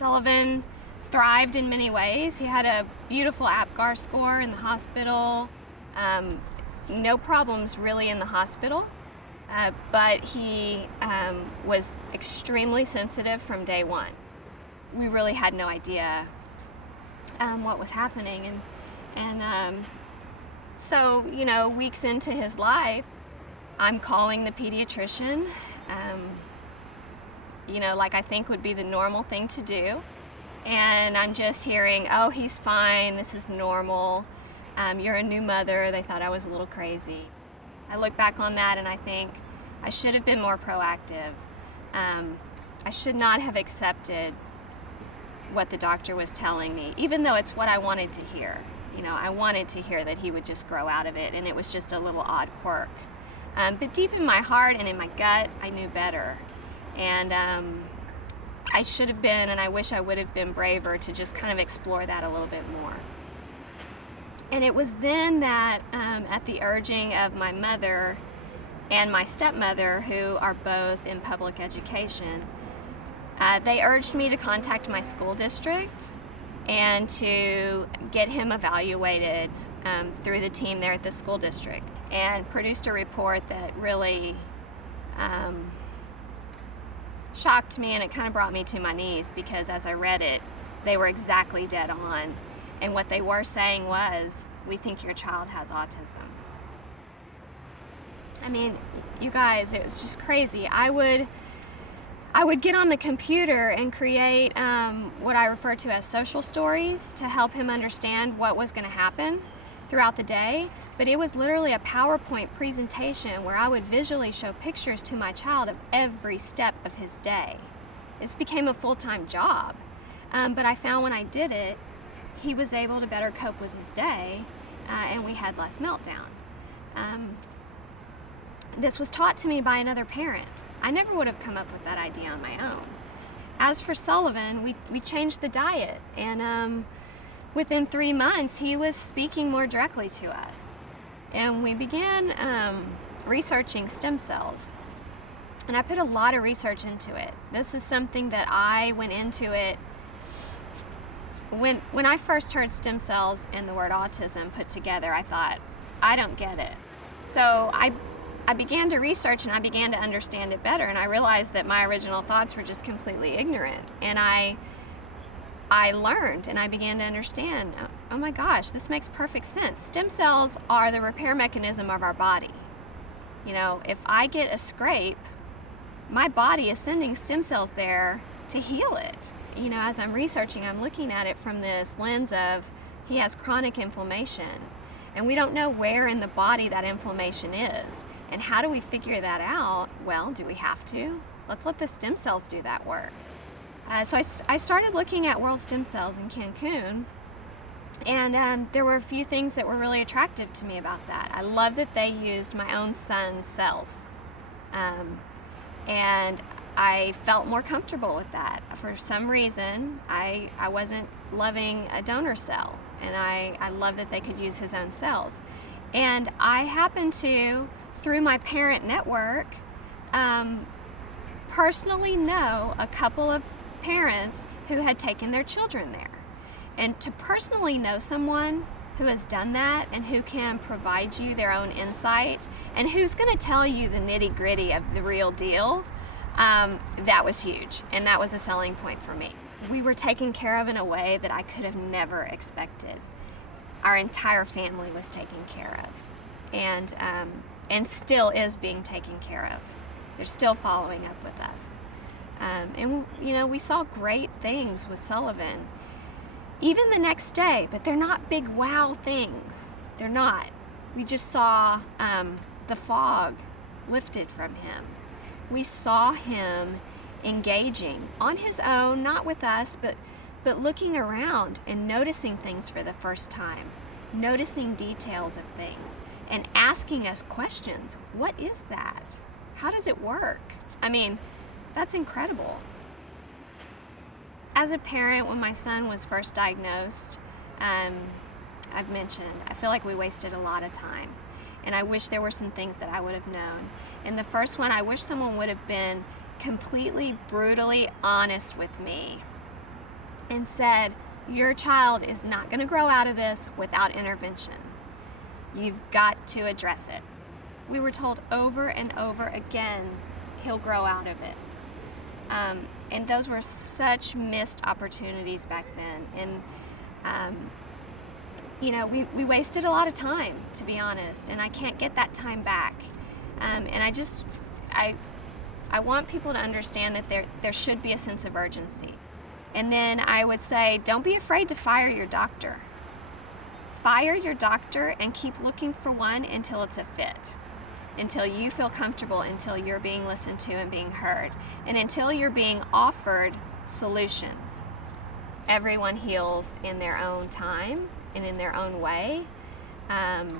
Sullivan thrived in many ways. He had a beautiful APGAR score in the hospital, no problems really in the hospital, but he was extremely sensitive from day one. We really had no idea what was happening, and so, you know, weeks into his life, I'm calling the pediatrician, you know, like I think would be the normal thing to do. And I'm just hearing, oh, he's fine, this is normal, you're a new mother, they thought I was a little crazy. I look back on that and I think I should have been more proactive. I should not have accepted what the doctor was telling me, even though it's what I wanted to hear. You know, I wanted to hear that he would just grow out of it and it was just a little odd quirk. But deep in my heart and in my gut, I knew better. And I should have been, and I wish I would have been braver to just kind of explore that a little bit more. And it was then that, at the urging of my mother and my stepmother, who are both in public education, they urged me to contact my school district and to get him evaluated through the team there at the school district, and produced a report that really shocked me, and it kind of brought me to my knees, because as I read it, they were exactly dead on. And what they were saying was, we think your child has autism. I mean, you guys, it was just crazy. I would get on the computer and create what I refer to as social stories to help him understand what was going to happen throughout the day. But it was literally a PowerPoint presentation where I would visually show pictures to my child of every step of his day. This became a full-time job. But I found when I did it, he was able to better cope with his day, and we had less meltdown. This was taught to me by another parent. I never would have come up with that idea on my own. As for Sullivan, we changed the diet, and within 3 months, he was speaking more directly to us. And we began researching stem cells. And I put a lot of research into it. This is something that I went into it when I first heard stem cells and the word autism put together. I thought, I don't get it. So I began to research, and I began to understand it better, and I realized that my original thoughts were just completely ignorant. And I learned, and I began to understand, oh my gosh, this makes perfect sense. Stem cells are the repair mechanism of our body. You know, if I get a scrape, my body is sending stem cells there to heal it. You know, as I'm researching, I'm looking at it from this lens of, he has chronic inflammation, and we don't know where in the body that inflammation is. And how do we figure that out? Well, do we have to? Let's let the stem cells do that work. So I started looking at World Stem Cells in Cancun, and there were a few things that were really attractive to me about that. I love that they used my own son's cells, and I felt more comfortable with that. For some reason, I wasn't loving a donor cell, and I love that they could use his own cells. And I happened to, through my parent network, personally know a couple of parents who had taken their children there. And to personally know someone who has done that and who can provide you their own insight and who's going to tell you the nitty-gritty of the real deal, that was huge, and that was a selling point for me. We were taken care of in a way that I could have never expected. Our entire family was taken care of, and still is being taken care of. They're still following up with us. And you know, we saw great things with Sullivan, even the next day, but they're not big wow things. They're not. We just saw the fog lifted from him. We saw him engaging on his own, not with us, but looking around and noticing things for the first time, noticing details of things, and asking us questions. What is that? How does it work? I mean, that's incredible. As a parent, when my son was first diagnosed, I've mentioned, I feel like we wasted a lot of time. And I wish there were some things that I would have known. And the first one, I wish someone would have been completely, brutally honest with me and said, your child is not going to grow out of this without intervention. You've got to address it. We were told over and over again, he'll grow out of it. And those were such missed opportunities back then. And, we wasted a lot of time, to be honest, and I can't get that time back. And I want people to understand that there should be a sense of urgency. And then I would say, don't be afraid to fire your doctor. Fire your doctor and keep looking for one until it's a fit, until you feel comfortable, until you're being listened to and being heard, and until you're being offered solutions. Everyone heals in their own time and in their own way. And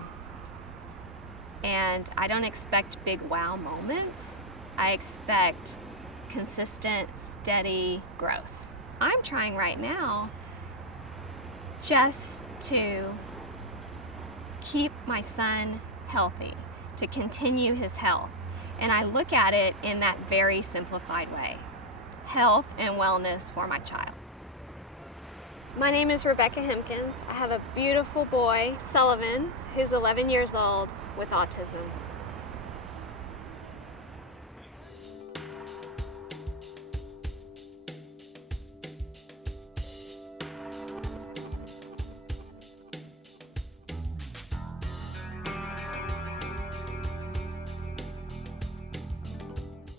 I don't expect big wow moments. I expect consistent, steady growth. I'm trying right now just to keep my son healthy, to continue his health. And I look at it in that very simplified way. Health and wellness for my child. My name is Rebecca Hempkins. I have a beautiful boy, Sullivan, who's 11 years old with autism.